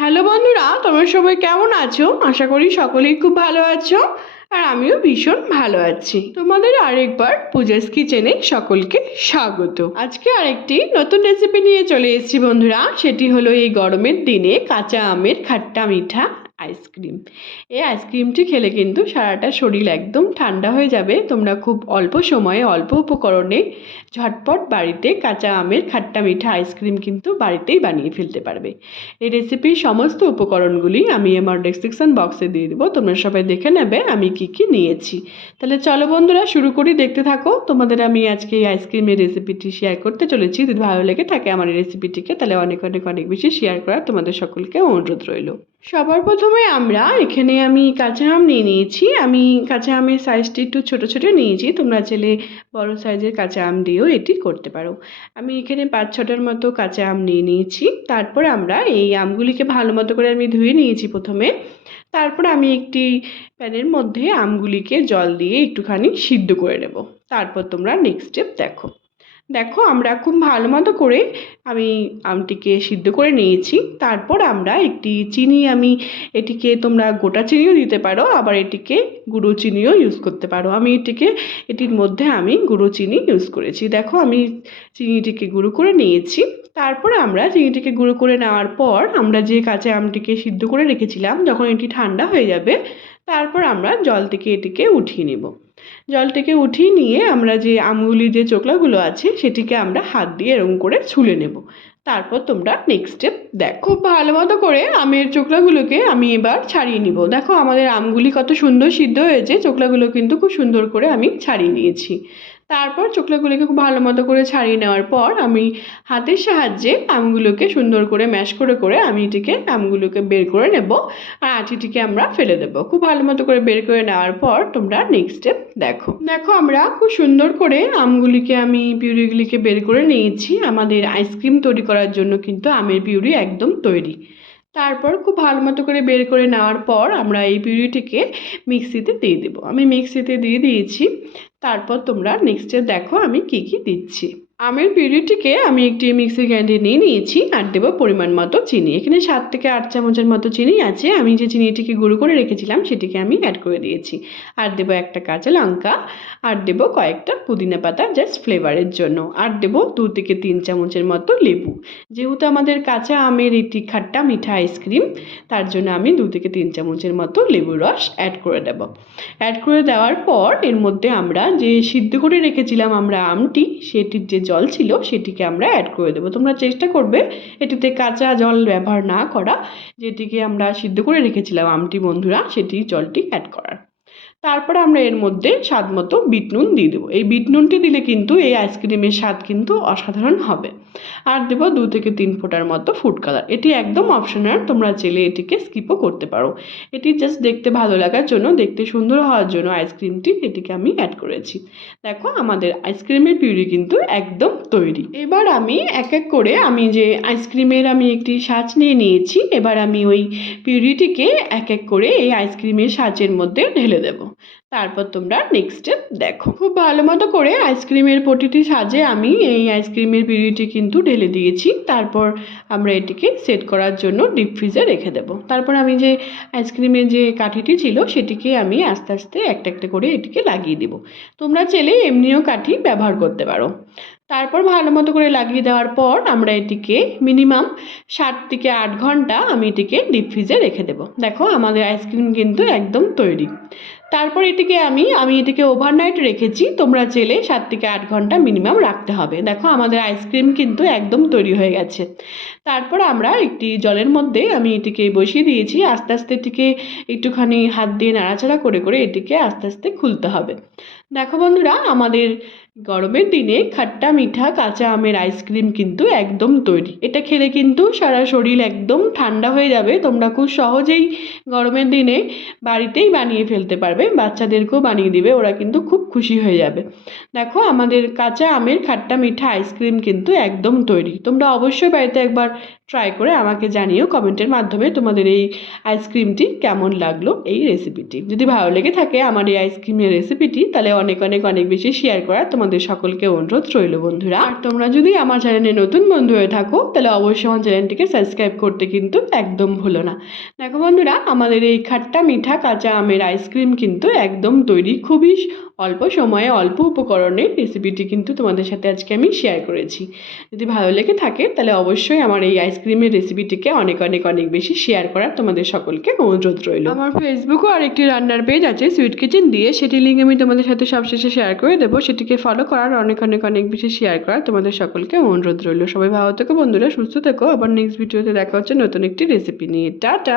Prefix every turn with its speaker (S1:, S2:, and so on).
S1: Hello বন্ধুরা, তোমরা সবাই কেমন আছো? আশা করি সকলেই খুব ভালো আছো, আর আমিও ভীষণ ভালো আছি। তোমাদের আরেকবার পূজাস কিচেনে সকলকে স্বাগত। আজকে আরেকটি নতুন রেসিপি নিয়ে চলে এসেছি বন্ধুরা, সেটি হলো এই গরমের দিনে কাঁচা আমের খাট্টা মিঠা আইসক্রিম এই আইসক্রিমটি খেলে কিন্তু সারাটা শরীর একদম ঠান্ডা হয়ে যাবে। তোমরা খুব অল্প সময়ে, অল্প উপকরণে ঝটপট বাড়িতে কাঁচা আমের খাট্টা মিঠা আইসক্রিম কিন্তু বাড়িতেই বানিয়ে ফেলতে পারবে। এই রেসিপির সমস্ত উপকরণগুলি আমি আমার ডেসক্রিপশন বক্সে দিয়ে দেবো। তোমরা সবাই দেখে নেবে আমি কি কি নিয়েছি। তাহলে চলো বন্ধুরা, শুরু করি। দেখতে থাকো। তোমাদের আমি আজকে এই আইসক্রিমের রেসিপিটি শেয়ার করতে চলেছি। যদি ভালো লেগে থাকে আমার এই রেসিপিটিকে তাহলে অনেক অনেক অনেক বেশি শেয়ার করার তোমাদের সকলকে অনুরোধ রইল। সবার প্রথমে আমরা এখানে আমি কাঁচা আম নিয়ে নিয়েছি। আমি কাঁচা আমের সাইজটি একটু ছোটো ছোটো নিয়েছি। তোমরা চাইলে বড় সাইজের কাঁচা আম দিয়েও এটি করতে পারো। আমি এখানে পাঁচ, ছটার মতো কাঁচা আম নিয়ে নিয়েছি। তারপর আমরা এই আমগুলিকে ভালো মতো করে আমি ধুয়ে নিয়েছি প্রথমে। তারপর আমি একটি প্যানের মধ্যে আমগুলিকে জল দিয়ে একটুখানি সিদ্ধ করে নেব। তারপর তোমরা নেক্সট স্টেপ দেখো। দেখো, আমরা খুব ভালো মতো করে আমি আমটিকে সিদ্ধ করে নিয়েছি। তারপর আমরা একটি চিনি আমি, এটিকে তোমরা গোটা চিনিও দিতে পারো, আবার এটিকে গুঁড়ো চিনিও ইউজ করতে পারো। আমি এটিকে, এটির মধ্যে আমি গুঁড়ো চিনি ইউজ করেছি। দেখো, আমি চিনিটিকে গুঁড়ো করে নিয়েছি। তারপরে আমরা চিনিটিকে গুঁড়ো করে নেওয়ার পর আমরা যে কাঁচা আমটিকে সিদ্ধ করে রেখেছিলাম, যখন এটি ঠান্ডা হয়ে যাবে, তারপর আমরা জল থেকে এটিকে উঠিয়ে নেব। জলটিকে উঠিয়ে নিয়ে আমরা যে আমগুলি যে চোকলাগুলো আছে, সেটিকে আমরা হাত দিয়ে এরম করে ছুলে নেব। তারপর তোমরা নেক্সট স্টেপ দেখো। খুব ভালো মতো করে আমের চোকলাগুলোকে আমি এবার ছাড়িয়ে নিব। দেখো আমাদের আমগুলি কত সুন্দর সিদ্ধ হয়েছে। চোকলাগুলো কিন্তু খুব সুন্দর করে আমি ছাড়িয়ে নিয়েছি। তারপর চোকলাগুলোকে খুব ভালো মতো করে ছাড়িয়ে নেওয়ার পর আমি হাতের সাহায্যে আমগুলোকে সুন্দর করে ম্যাশ করে করে আমি এটিকে, আমগুলোকে বের করে নেব আর আটিটিকে আমরা ফেলে দেবো। খুব ভালো মতো করে বের করে নেওয়ার পর তোমরা নেক্সট স্টেপ দেখো। দেখো আমরা খুব সুন্দর করে আমগুলিকে আমি পিউরিগুলিকে বের করে নিয়েছি। আমাদের আইসক্রিম তৈরি করার জন্য কিন্তু আমের পিউরি একদম তৈরি। তারপর খুব ভালো মতো করে বের করে নেওয়ার পর আমরা এই পিউরিটিকে মিক্সিতে দিয়ে দেবো। আমি মিক্সিতে দিয়ে দিয়েছি। তারপর তোমরা নেক্সটে দেখো আমি কি কি দিচ্ছি। আমের পিউরিটিকে আমি একটি মিক্সি গ্রাইন্ডে নিয়ে নিয়েছি আর দেবো পরিমাণ মতো চিনি। এখানে সাত থেকে আট চামচের মতো চিনি আছে। আমি যে চিনিটিকে গুঁড়ো করে রেখেছিলাম, সেটিকে আমি অ্যাড করে দিয়েছি। আর দেবো একটা কাঁচা লঙ্কা, আর দেবো কয়েকটা পুদিনা পাতা জাস্ট ফ্লেভারের জন্য। আর দেবো দু থেকে তিন চামচের মতো লেবু। যেহেতু আমাদের কাঁচা আমের একটি খাট্টা মিঠা আইসক্রিম তার জন্য আমি দু থেকে তিন চামচের মতো লেবুর রস অ্যাড করে দেবো। অ্যাড করে দেওয়ার পর এর মধ্যে আমরা যে সিদ্ধ করে রেখেছিলাম আমরা আমটি, সেটির যে জল ছিল সেটিকে আমরা অ্যাড করে দেবো। তোমরা চেষ্টা করবে এটিতে কাঁচা জল ব্যবহার না করা, যেটিকে আমরা সিদ্ধ করে রেখেছিলাম আমটি বন্ধুরা সেটি জলটি অ্যাড করার। তারপরে আমরা এর মধ্যে স্বাদ মতো বিট নুন দিয়ে দেবো। এই বিট নুনটি দিলে কিন্তু এই আইসক্রিমের স্বাদ কিন্তু অসাধারণ হবে। আর দেবো দু থেকে তিন ফোঁটার মতো ফুড কালার। এটি একদম অপশনাল, তোমরা চেলে এটিকে স্কিপও করতে পারো। এটি জাস্ট দেখতে ভালো লাগার জন্য, দেখতে সুন্দর হওয়ার জন্য আইসক্রিমটি এটিকে আমি অ্যাড করেছি। দেখো, আমাদের আইসক্রিমের পিউরি কিন্তু একদম তৈরি। এবার আমি এক এক করে আমি যে আইসক্রিমের আমি একটি সাজ নিয়ে নিয়েছি, এবার আমি ওই পিউরিটিকে এক এক করে এই আইসক্রিমের সাজের মধ্যে ঢেলে দেবো। তারপর তোমরা নেক্সট স্টেপ দেখো। খুব ভালো মতো করে আইসক্রিমের পটিটি সাজে আমি এই আইসক্রিমের পিড়িটি কিন্তু ঢেলে দিয়েছি। তারপর আমরা এটিকে সেট করার জন্য ডিপ ফ্রিজে রেখে দেব। তারপর আমি যে আইসক্রিমের যে কাঠিটি ছিল, সেটিকে আমি আস্তে আস্তে একটা একটা করে এটিকে লাগিয়ে দেবো। তোমরা চাইলে এমনিও কাঠি ব্যবহার করতে পারো। তারপর ভালো মতো করে লাগিয়ে দেওয়ার পর আমরা এটিকে মিনিমাম সাত থেকে আট ঘণ্টা আমি এটিকে ডিপ ফ্রিজে রেখে দেবো। দেখো আমাদের আইসক্রিম কিন্তু একদম তৈরি। তারপর এটিকে আমি আমি এটিকে ওভারনাইট রেখেছি, তোমরা চেলে সাত থেকে আট ঘণ্টা মিনিমাম রাখতে হবে। দেখো আমাদের আইসক্রিম কিন্তু একদম তৈরি হয়ে গেছে। তারপর আমরা একটি জলের মধ্যে আমি এটিকে বসিয়ে দিয়েছি, আস্তে আস্তে এটিকে একটুখানি হাত দিয়ে নাড়াচাড়া করে করে এটিকে আস্তে আস্তে খুলতে হবে। দেখো বন্ধুরা, আমাদের গরমের দিনে খাট্টা মিঠা কাঁচা আমের আইসক্রিম কিন্তু একদম তৈরি। এটা খেলে কিন্তু সারা শরীর একদম ঠান্ডা হয়ে যাবে। তোমরা খুব সহজেই গরমের দিনে বাড়িতেই বানিয়ে ফেলতে পারবে। বাচ্চাদেরকেও বানিয়ে দিবে, ওরা কিন্তু খুব খুশি হয়ে যাবে। দেখো, আমাদের কাঁচা আমের খাট্টা মিঠা আইসক্রিম কিন্তু একদম তৈরি। তোমরা অবশ্যই বাড়িতে একবার ট্রাই করে আমাকে জানিও কমেন্টের মাধ্যমে তোমাদের এই আইসক্রিমটি কেমন লাগল এই রেসিপিটি যদি ভালো লেগে থাকে আমার এই আইসক্রিমের রেসিপিটি তাহলে অনেক অনেক অনেক বেশি শেয়ার করার তোমাদের সকলকে অনুরোধ রইল, বন্ধুরা। আর তোমরা যদি আমার চ্যানেলে নতুন বন্ধু হয়ে থাকো, তাহলে অবশ্যই আমার চ্যানেলটিকে সাবস্ক্রাইব করতে কিন্তু একদম ভুলো না। দেখো বন্ধুরা, আমাদের এই খাট্টা মিঠা কাঁচা আমের আইসক্রিম কিন্তু একদম তৈরি খুবই অল্প সময়ে, অল্প উপকরণে রেসিপিটি কিন্তু তোমাদের সাথে আজকে আমি শেয়ার করেছি। যদি ভালো লেগে থাকে, তাহলে অবশ্যই আমার এই আইসক্রিমের রেসিপিটিকে অনেক অনেক অনেক বেশি শেয়ার করার তোমাদের সকলকে অনুরোধ রইল। আমার ফেসবুকও আরেকটি রান্নার পেজ আছে সুইট কিচেন দিয়ে। সেটি লিঙ্ক আমি তোমাদের সাথে সবশেষে শেয়ার করে দেবো। সেটিকে ফলো করার অনেক অনেক অনেক বেশি শেয়ার করার তোমাদের সকলকে অনুরোধ রইল। সবাই ভালো থেকো, বন্ধুরা সুস্থ থেকো। আবার নেক্সট ভিডিওতে দেখা হচ্ছে নতুন একটি রেসিপি নিয়ে। টাটা!